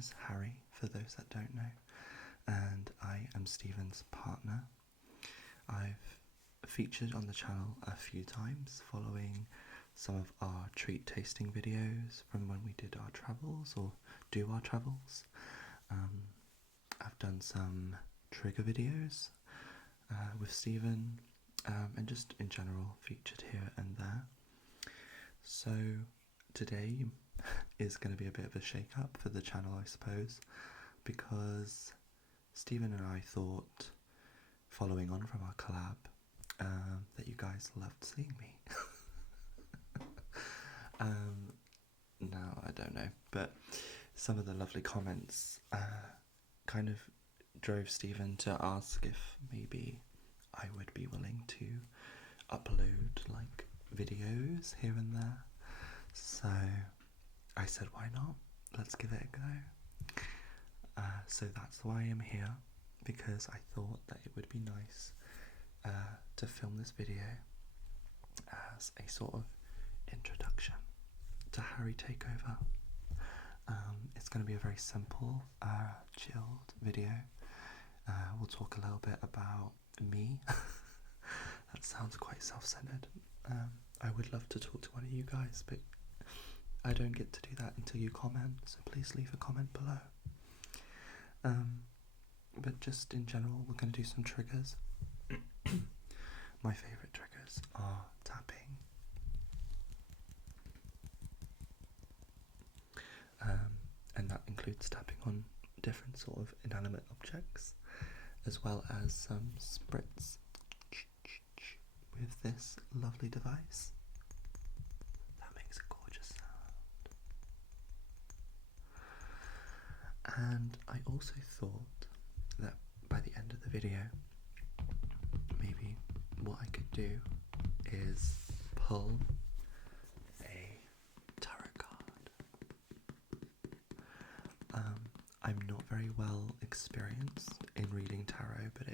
is Harry, for those that don't know, and I am Stephen's partner. I've featured on the channel a few times following some of our treat tasting videos from when we did our travels or do our travels. I've done some trigger videos with Stephen, and just in general featured here and there. So today is going to be a bit of a shake-up for the channel, I suppose, because Stephen and I thought, following on from our collab, that you guys loved seeing me. Now, I don't know, but some of the lovely comments kind of drove Stephen to ask if maybe I would be willing to upload like videos here and there. So I said, why not? Let's give it a go. So that's why I'm here, because I thought that it would be nice to film this video as a sort of introduction to Harry Takeover. It's going to be a very simple, chilled video. We'll talk a little bit about me. That sounds quite self-centered. I would love to talk to one of you guys, but I don't get to do that until you comment, so please leave a comment below. But just in general, we're going to do some triggers. My favourite triggers are tapping, and that includes tapping on different sort of inanimate objects, as well as some spritz with this lovely device. That makes a gorgeous sound. And I also thought that by the end of the video, maybe what I could do is pull a tarot card. I'm not very well experienced in reading tarot, but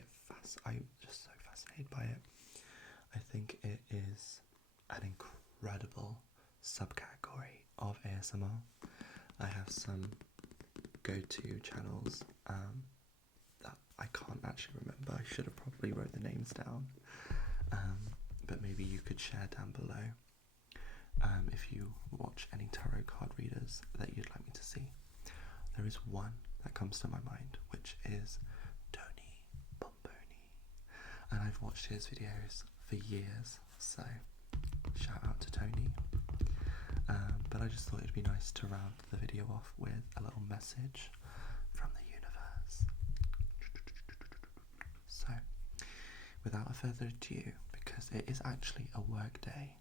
I'm just so fascinated by it. I think it is an incredible subcategory of ASMR. I have some go-to channels that I can't actually remember. I should have probably wrote the names down, but maybe you could share down below if you watch any tarot card readers that you'd like me to see. There is one that comes to my mind, which is Tony Bomboni, and I've watched his videos for years, so shout out to Tony. But I just thought it'd be nice to round the video off with a little message from the universe. So, without further ado, because it is actually a work day,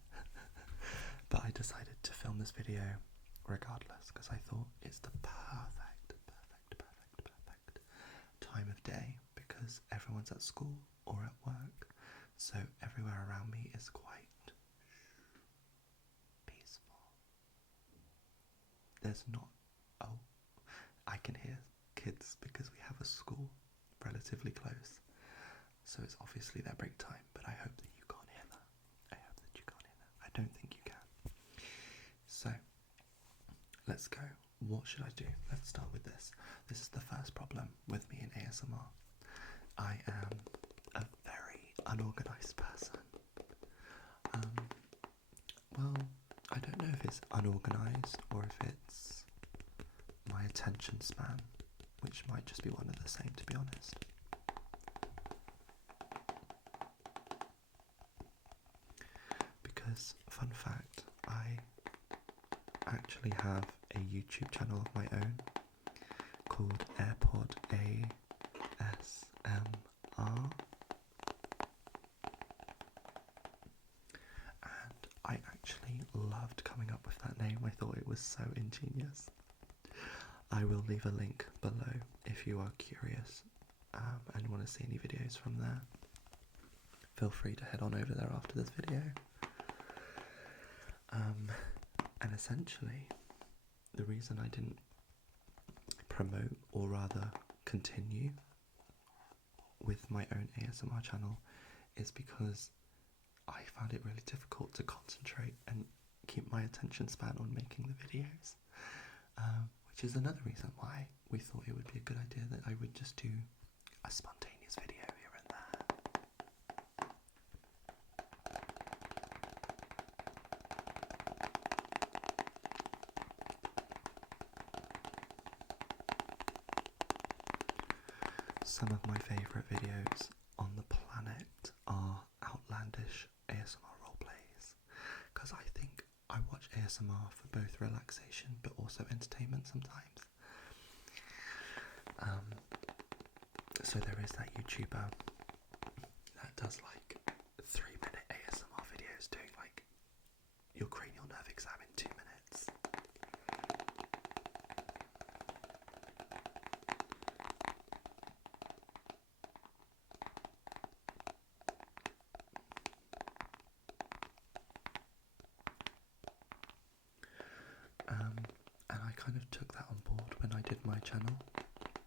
but I decided to film this video regardless, because I thought it's the perfect time of day, because everyone's at school or at work, so everywhere around me is quite peaceful. There's not, I can hear kids because we have a school relatively close, so it's obviously their break time, but I hope that you can't hear that. I don't think you can. So, let's go. What should I do? Let's start with this. This is the first problem with me in ASMR. I am a very unorganised person. Well, I don't know if it's unorganised or if it's my attention span, which might just be one and the same, to be honest. Because, fun fact, I actually have a YouTube channel of my own called AirPod ASMR, and I actually loved coming up with that name. I thought it was so ingenious. I will leave a link below if you are curious and want to see any videos from there. Feel free to head on over there after this video. And essentially, the reason I didn't promote, or rather continue, with my own ASMR channel is because I found it really difficult to concentrate and keep my attention span on making the videos, which is another reason why we thought it would be a good idea that I would just do a spontaneous video here and there. Some of my favourite videos on the planet are outlandish ASMR roleplays, because I think I watch ASMR for both relaxation but also entertainment sometimes. So there is that YouTuber that does like 3-minute ASMR videos doing like your cranial nerve exam in 2 minutes. And I kind of took that on board when I did my channel.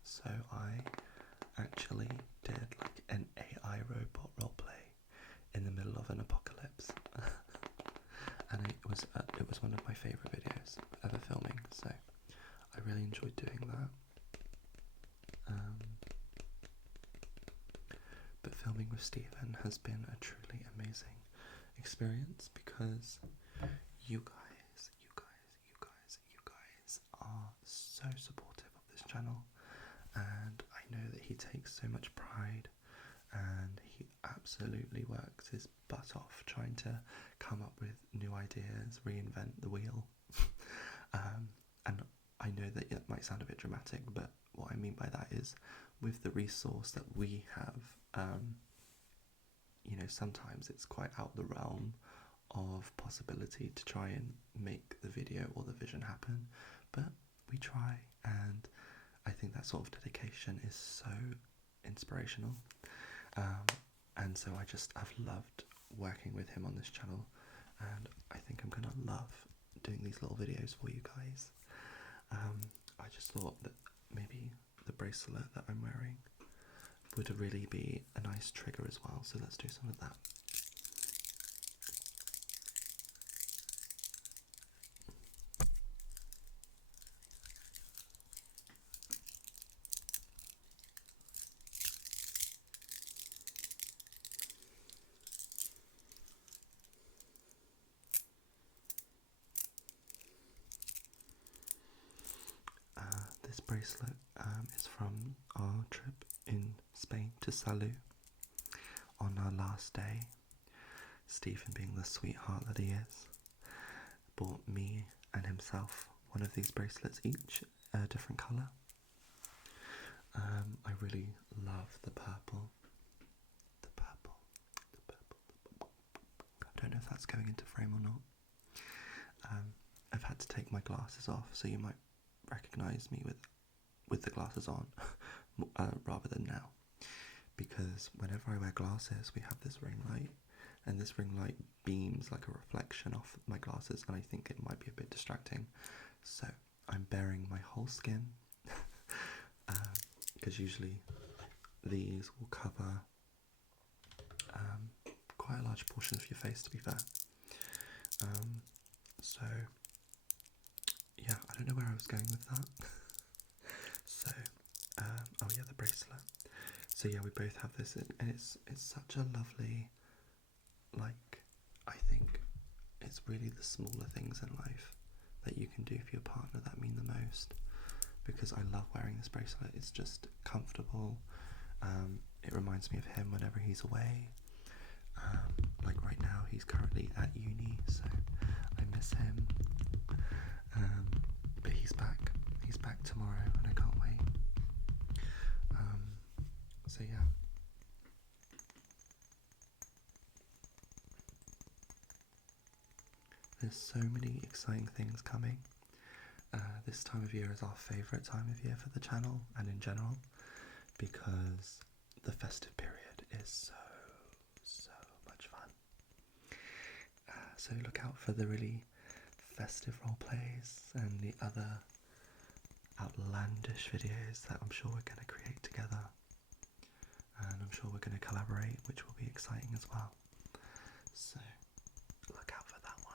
So I actually did like an AI robot roleplay in the middle of an apocalypse, and it was one of my favourite videos ever filming. So I really enjoyed doing that. But filming with Stephen has been a truly amazing experience, because you guys are so supportive of this channel, and I know that he takes so much pride and he absolutely works his butt off trying to come up with new ideas, reinvent the wheel. And I know that it might sound a bit dramatic, but what I mean by that is, with the resource that we have, sometimes it's quite out the realm of possibility to try and make the video or the vision happen, but we try, and I think that sort of dedication is so inspirational. And so I've loved working with him on this channel, and I think I'm gonna love doing these little videos for you guys. I just thought that maybe the bracelet that I'm wearing would really be a nice trigger as well, so let's do some of that. This bracelet is from our trip in Spain to Salou. On our last day, Stephen, being the sweetheart that he is, bought me and himself one of these bracelets each, a different colour. I really love the purple. I don't know if that's going into frame or not. I've had to take my glasses off, so you might recognise me with the glasses on rather than now, because whenever I wear glasses we have this ring light, and this ring light beams like a reflection off my glasses, and I think it might be a bit distracting, so I'm baring my whole skin, because usually these will cover quite a large portion of your face, to be fair. So yeah, I don't know where I was going with that. So oh yeah, the bracelet. So yeah, we both have this, and it's such a lovely, like, I think it's really the smaller things in life that you can do for your partner that mean the most, because I love wearing this bracelet. It's just comfortable. It reminds me of him whenever he's away. Like right now he's currently at uni, so I miss him. But he's back tomorrow, and I can't wait. So yeah. There's so many exciting things coming. This time of year is our favourite time of year for the channel and in general, because the festive period is so much fun. So look out for the really festive role plays and the other outlandish videos that I'm sure we're going to create together, and I'm sure we're going to collaborate, which will be exciting as well. So look out for that one.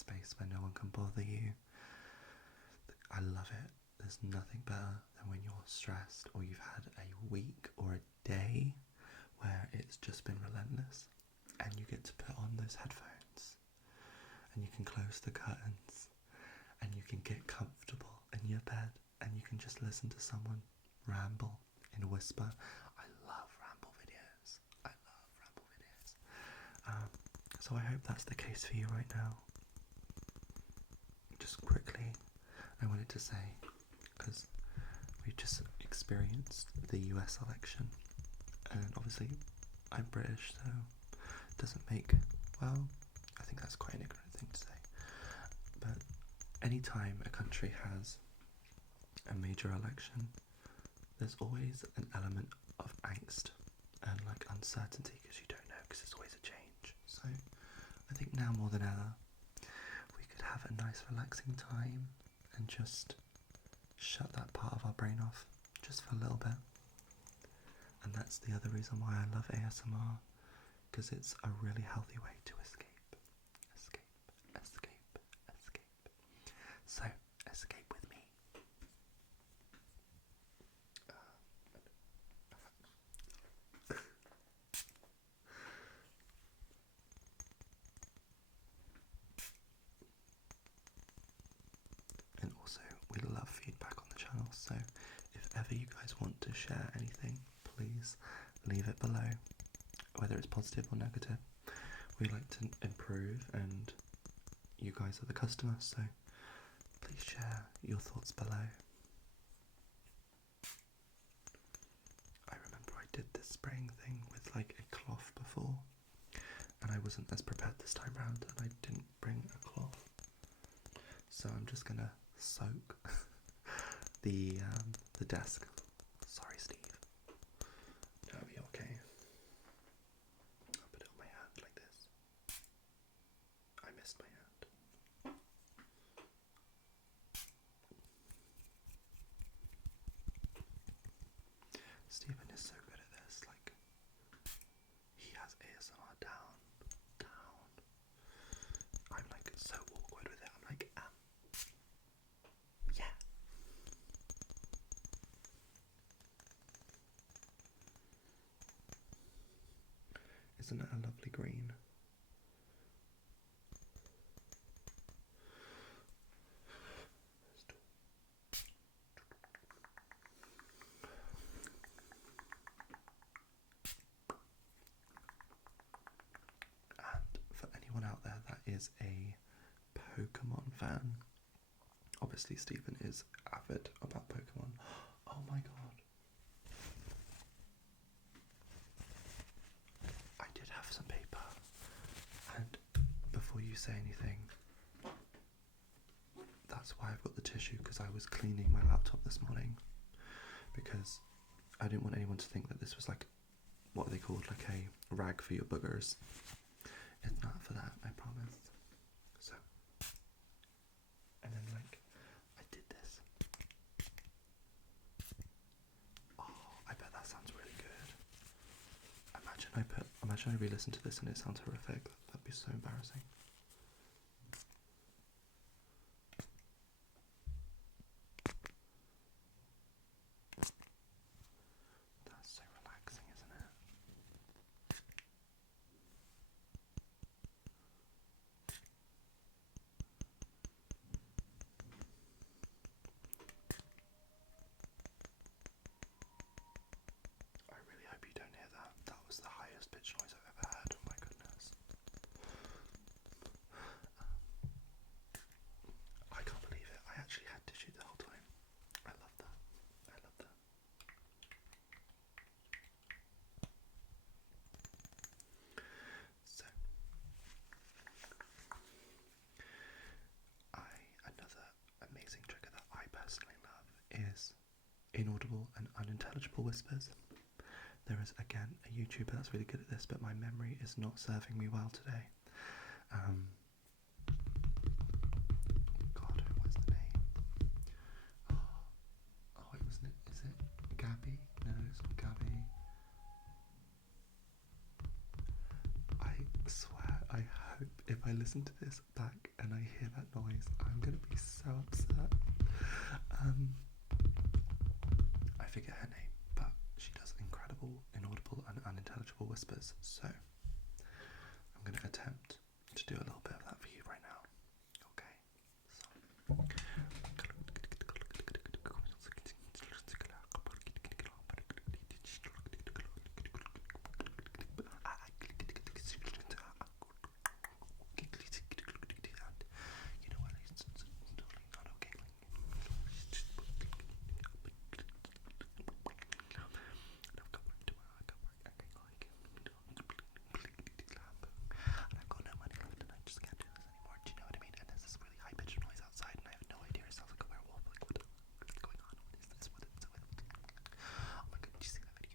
space where no one can bother you. I love it. There's nothing better than when you're stressed or you've had a week or a day where it's just been relentless and you get to put on those headphones and you can close the curtains and you can get comfortable in your bed and you can just listen to someone ramble in a whisper. I love ramble videos. I love ramble videos. So I hope that's the case for you right now. Just quickly, I wanted to say, because we've just experienced the US election, and obviously I'm British, so it doesn't make, well, I think that's quite an ignorant thing to say, but anytime a country has a major election, there's always an element of angst and like uncertainty because you don't know, because it's always a change. So I think now more than ever we could have a nice relaxing time and just shut that part of our brain off just for a little bit. And that's the other reason why I love ASMR, because it's a really healthy way to escape. So escape with me. And also, we love feedback on the channel, so if ever you guys want to share anything, please leave it below, whether it's positive or negative. We like to improve, and you guys are the customers, so please share your thoughts below. I remember I did this spraying thing with like a cloth before, and I wasn't as prepared this time round, and I didn't bring a cloth. So I'm just gonna soak the desk. Sorry, Steve. That'll be okay. I'll put it on my hand like this. I missed my hand. Stephen is so good at this, like, he has ASMR down. I'm like so awkward with it, I'm like, yeah. Isn't it a lovely green? And for anyone out there that is a Pokemon fan, obviously Stephen is avid about Pokemon. Oh my god. I did have some paper, and before you say anything, that's why I've got the tissue, because I was cleaning my laptop this morning, because I didn't want anyone to think that this was like, what are they called, like a rag for your boogers. It's not for that, I promise. So, and then like, I did this. Oh, I bet that sounds really good. Imagine I re-listen to this and it sounds horrific. That'd be so embarrassing. That's so relaxing, isn't it? I really hope you don't hear that. That was the highest pitch noise I've ever heard. Oh my goodness. I can't believe it. I actually had tissue the whole time. I love that. I love that. So, another amazing trigger that I personally love is inaudible and unintelligible whispers. There is again a YouTuber that's really good at this, but my memory is not serving me well today. God, what's the name? Oh, it wasn't it? Is it Gabby? No, it's not Gabby. I swear, I hope if I listen to this back and and I hear that noise, I'm gonna be so upset. I forget her name, but she does incredible, inaudible, and unintelligible whispers. So I'm gonna attempt to do a little bit of that for you right now. Okay. So. You know what? It's totally not okay. I've got work tomorrow. I got work. I and I've got no money left, and I just can't do this anymore. Do you know what I mean? And there's this really high pitched noise outside, and I have no idea. It sounds like a werewolf. Like, what's going on? What is this? What is it? Oh my god! Did you see that video?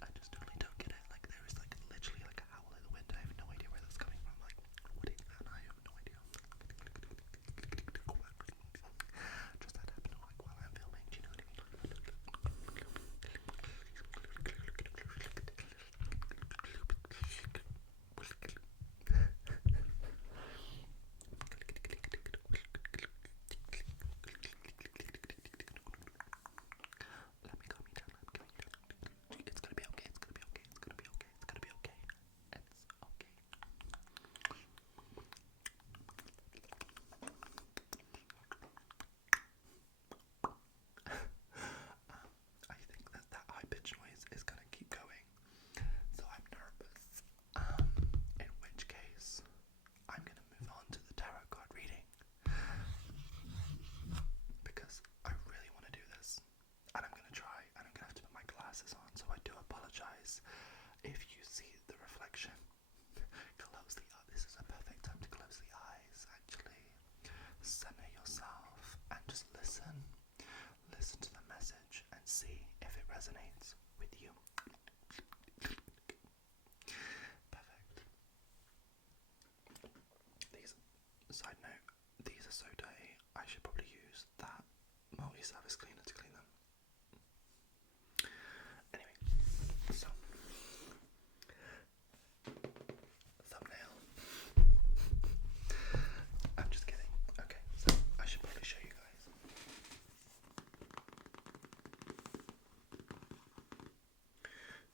I just totally don't get it. Like, there is like literally like a howl in the wind. I have no idea where that's coming from. Like, what is that? I have no idea. Just that happened like while I'm filming. Do you know what I mean? Let me calm you down. Let me calm you down. It's gonna be okay. It's gonna be okay. It's gonna be okay. It's gonna be okay. It's okay. I think that high pitch noise is gonna keep going, so I'm nervous. In which case, I'm gonna move on to the tarot card reading because I really want to do this, and I'm gonna try, and I'm gonna have to put my glasses on. So I do apologize if you see the reflection. Close the eyes. This is a perfect time to close the eyes. Actually, center yourself and just listen. Listen to the message and see if it resonates with you. Perfect. These, side note, these are so dirty. I should probably use that multi-surface cleaner to clean them. Anyway, so thumbnail. I'm just kidding. Okay, so I should probably show you guys.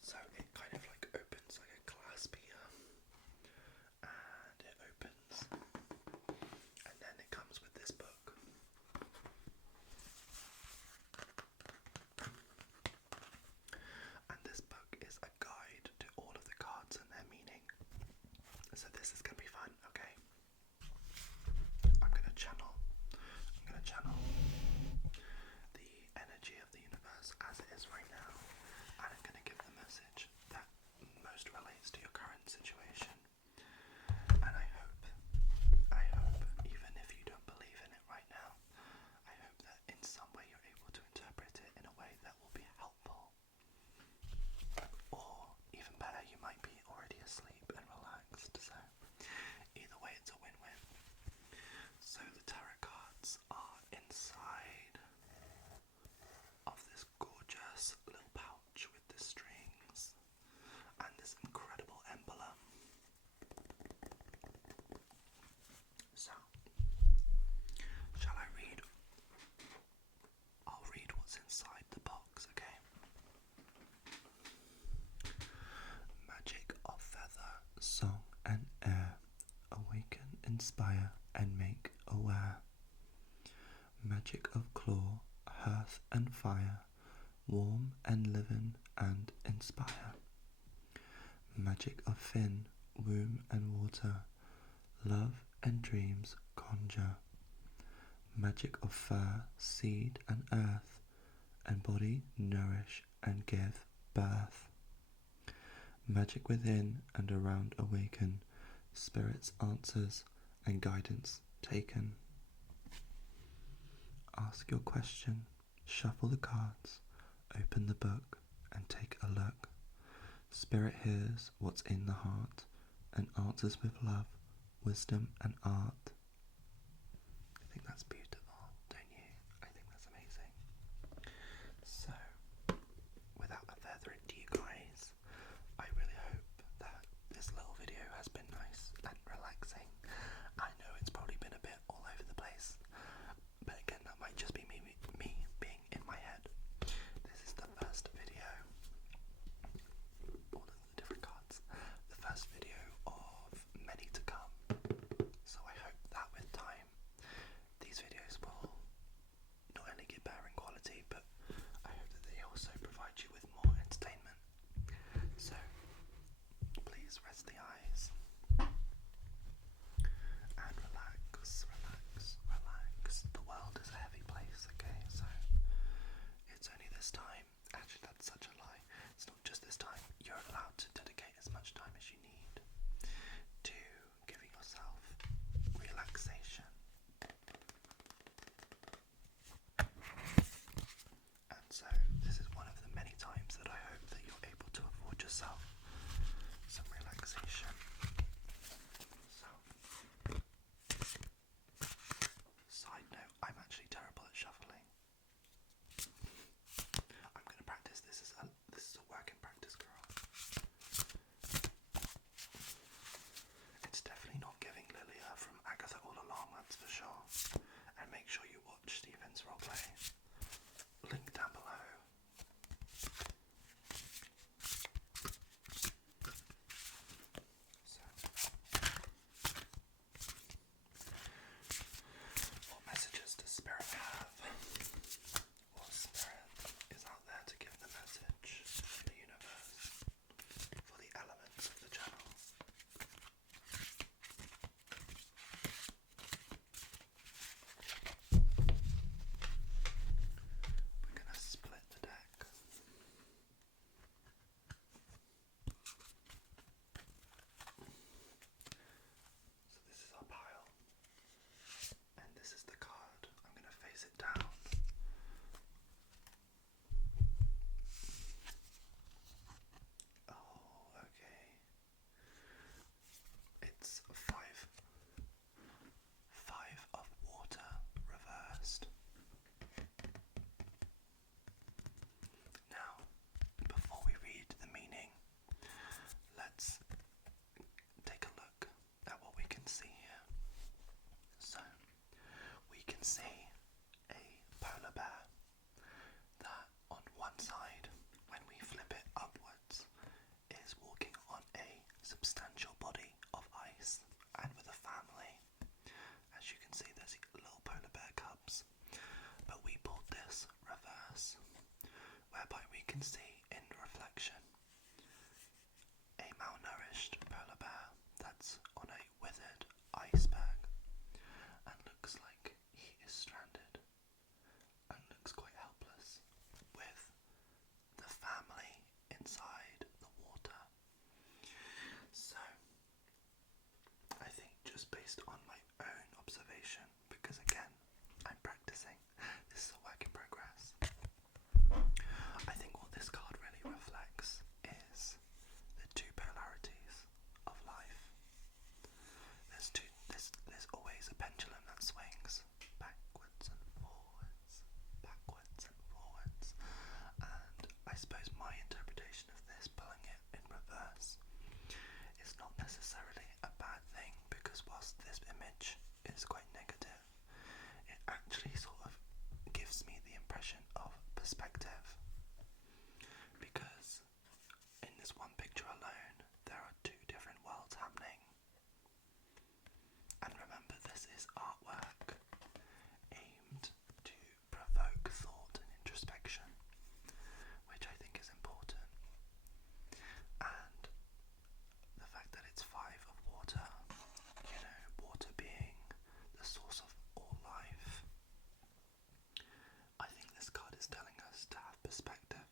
So it kind of like opens like a clasp here, and it opens, and then it comes with this book. And this book is a guide to all of the cards and their meaning. So this is gonna be fun, okay? I'm gonna channel the energy of the universe as it is right now, and I'm gonna give the message that most relates to your current situation. And I hope, even if you don't believe in it right now, I hope that in some way you're able to interpret it in a way that will be helpful. Or even better, you might be already asleep and relaxed. So either way, it's a win-win. So the tarot cards are inside of this gorgeous little pouch with the strings and this incredible emblem. So, shall I read? I'll read what's inside the box, okay? Magic of feather, song and air, awaken, inspire and make aware. Magic of claw, hearth and fire, warm and living and inspire. Magic of fin, womb and water, love and dreams conjure. Magic of fur, seed and earth, and body nourish and give birth. Magic within and around awaken, spirits answers and guidance taken. Ask your question, shuffle the cards, open the book and take a look. Spirit hears what's in the heart and answers with love, wisdom and art think that's beautiful, don't you? I think that's amazing. So, without further ado, guys, I really hope that this little video has been nice and relaxing. I know it's probably been a bit all over the place, but again, that might just be me being in my head. This is the first video, all of the different cards, the first video of many to come. So I hope that with time, these videos will not only get better in quality, but I hope that they also provide you with more entertainment. So please rest the eyes and relax, relax, relax. The world is a heavy place, okay? So it's only this time. Actually, that's such a lie. It's not just this time. You're allowed to dedicate as much time as you need to giving yourself relaxation. And so this is one of the many times that I hope that you're able to afford yourself some relaxation. So, side note, I'm actually terrible at shuffling. I'm going to practice. This is a work in practice, girl. It's definitely not giving Lilia from Agatha all along, that's for sure. And make sure you watch Stephen's roleplay. Link down below. So, what messages does Spirit have? Well, Spirit is out there to give the message from the universe for the elements of the channel. We're going to split the deck. So this is our pile, and this is the card. I'm going to face it down. Oh, okay. It's five of water reversed. Now, before we read the meaning, let's take a look at what we can see here. So, we can see a polar bear that on one side, when we flip it upwards, is walking on a substantial body of ice and with a family. As you can see, there's little polar bear cubs, but we pulled this reverse, whereby we can see in reflection a malnourished polar bear that's on a withered iceberg and looks like he is stranded and looks quite helpless with the family inside the water. So I think just based on my own observation, because again, I'm practicing, this is a work in progress, I think what this card really reflects is the two polarities of life. There's always a pendulum that swings backwards and forwards, and I suppose my interpretation of this, pulling it in reverse, is not necessarily a bad thing, because whilst this image is quite negative, it actually sort of gives me the impression of perspective, because in this one picture alone there are two different worlds happening. And remember, this is artwork aimed to provoke thought and introspection, which I think is important. And the fact that it's five of water, you know, water being the source of all life, I think this card is telling us to have perspective.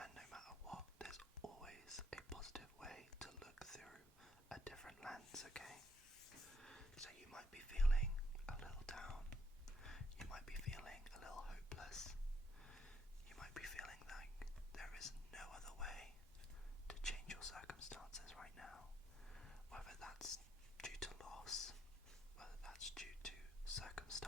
And no matter what, there's always a positive way to look through a different lens, okay? So you might be feeling a little down, you might be feeling a little hopeless, you might be feeling like there is no other way to change your circumstances right now, whether that's due to loss, whether that's due to circumstances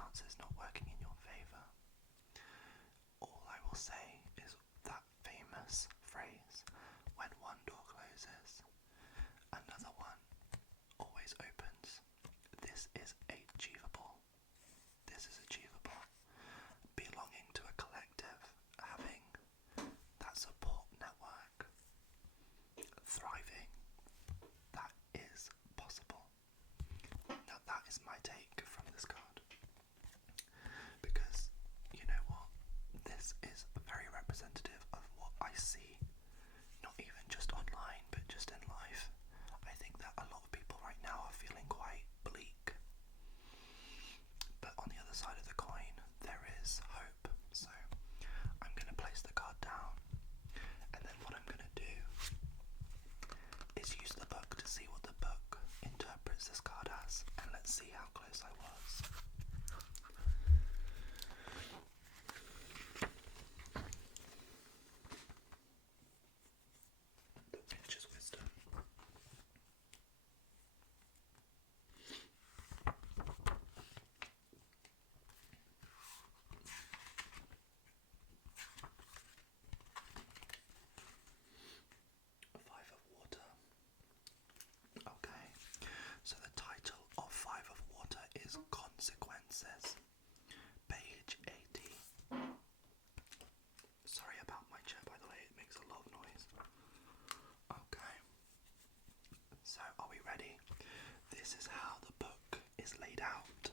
this is how the book is laid out.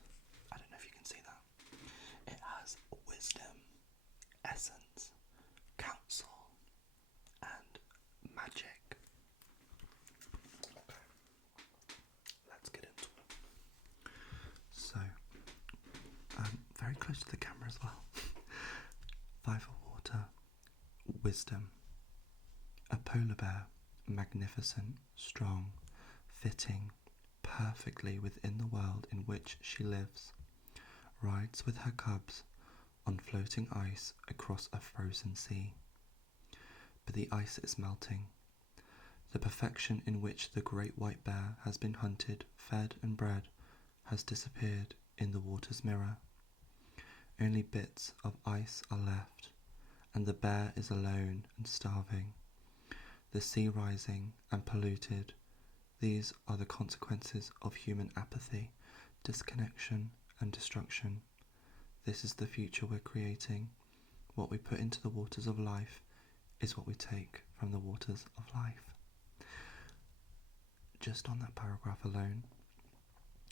I don't know if you can see that. It has wisdom, essence, counsel, and magic. Okay, let's get into it. So, very close to the camera as well. 5 of water, wisdom. A polar bear, magnificent, strong, fitting perfectly within the world in which she lives, rides with her cubs on floating ice across a frozen sea. But the ice is melting. The perfection in which the great white bear has been hunted, fed and bred has disappeared in the water's mirror. Only bits of ice are left, and the bear is alone and starving. The sea rising and polluted. These are the consequences of human apathy, disconnection and destruction. This is the future we're creating. What we put into the waters of life is what we take from the waters of life. Just on that paragraph alone,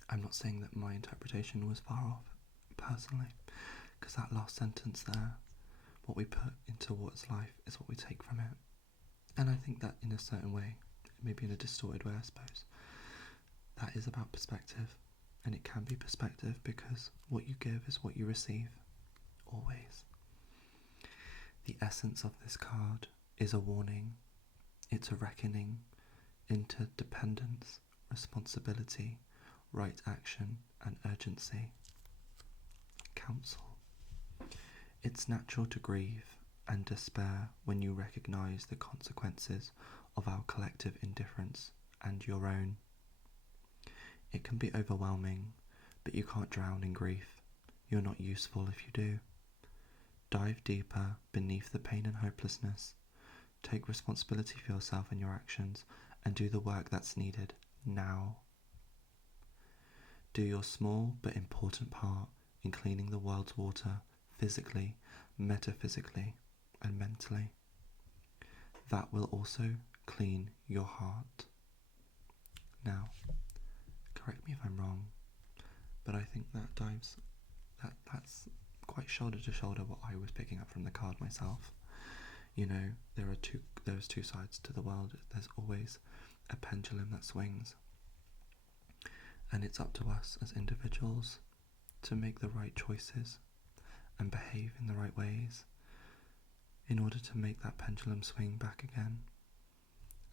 I'm not saying that my interpretation was far off, personally, because that last sentence there, what we put into what's life is what we take from it. And I think that in a certain way, maybe in a distorted way I suppose, that is about perspective. And it can be perspective because what you give is what you receive, always. The essence of this card is a warning. It's a reckoning, interdependence, responsibility, right action and urgency. Counsel. It's natural to grieve and despair when you recognise the consequences of our collective indifference and your own. It can be overwhelming, but you can't drown in grief. You're not useful if you do. Dive deeper beneath the pain and hopelessness. Take responsibility for yourself and your actions and do the work that's needed now. Do your small but important part in cleaning the world's water physically, metaphysically, and mentally. That will also clean your heart. Now, correct me if I'm wrong, but I think that's quite shoulder to shoulder what I was picking up from the card myself. You know, there's two sides to the world. There's always a pendulum that swings. And it's up to us as individuals to make the right choices and behave in the right ways in order to make that pendulum swing back again,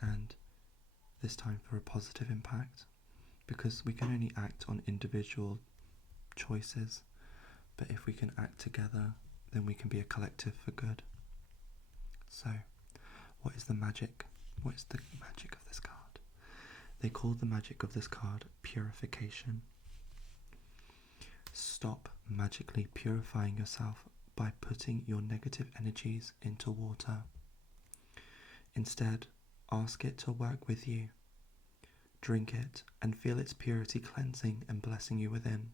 and this time for a positive impact, because we can only act on individual choices, but if we can act together, then we can be a collective for good. So, what is the magic? What is the magic of this card? They call the magic of this card purification. Stop magically purifying yourself by putting your negative energies into water. Instead, ask it to work with you. Drink it and feel its purity cleansing and blessing you within.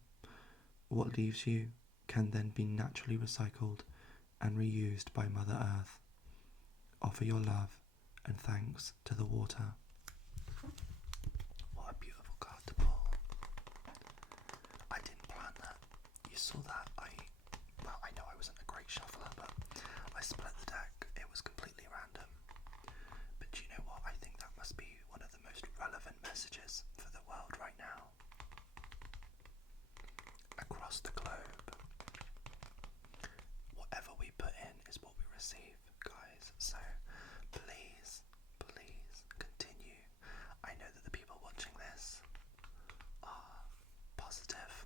What leaves you can then be naturally recycled and reused by Mother Earth. Offer your love and thanks to the water. What a beautiful card to pull. I didn't plan that. You saw that. I know I wasn't a great shuffler, but I split the deck. It was completely random. But you know what? I think that must be one of the most relevant messages for the world right now. Across the globe, whatever we put in is what we receive, guys. So please continue. I know that the people watching this are positive,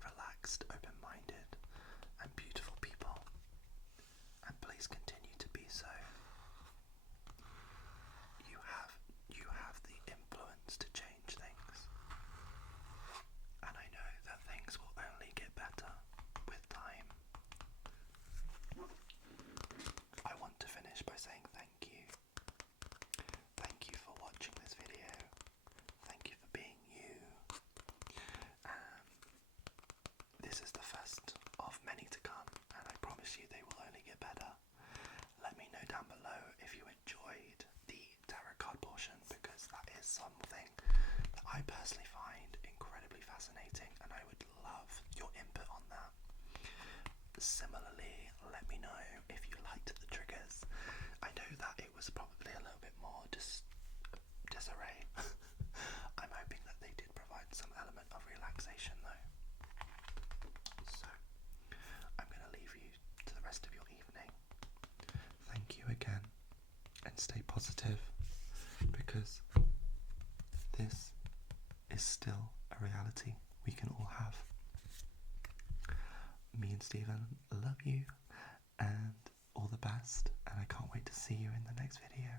relaxed, open-minded, and beautiful people, and please continue to be so. You have the influence to change things, and I know that things will only get better with time. I want to finish by saying thank you. Thank you for watching this video. Thank you for being you. This is the first of many to come, and I promise you they will only get better. Let me know down below if you enjoyed the tarot card portion, because that is something that I personally find incredible. fascinating, and I would love your input on that. Similarly, let me know if you liked the triggers. I know that it was probably a little bit more disarray. I'm hoping that they did provide some element of relaxation though. So, I'm going to leave you to the rest of your evening. Thank you again, and stay positive, because this is still a reality we can all have. Me and Stephen love you, and all the best, and I can't wait to see you in the next video.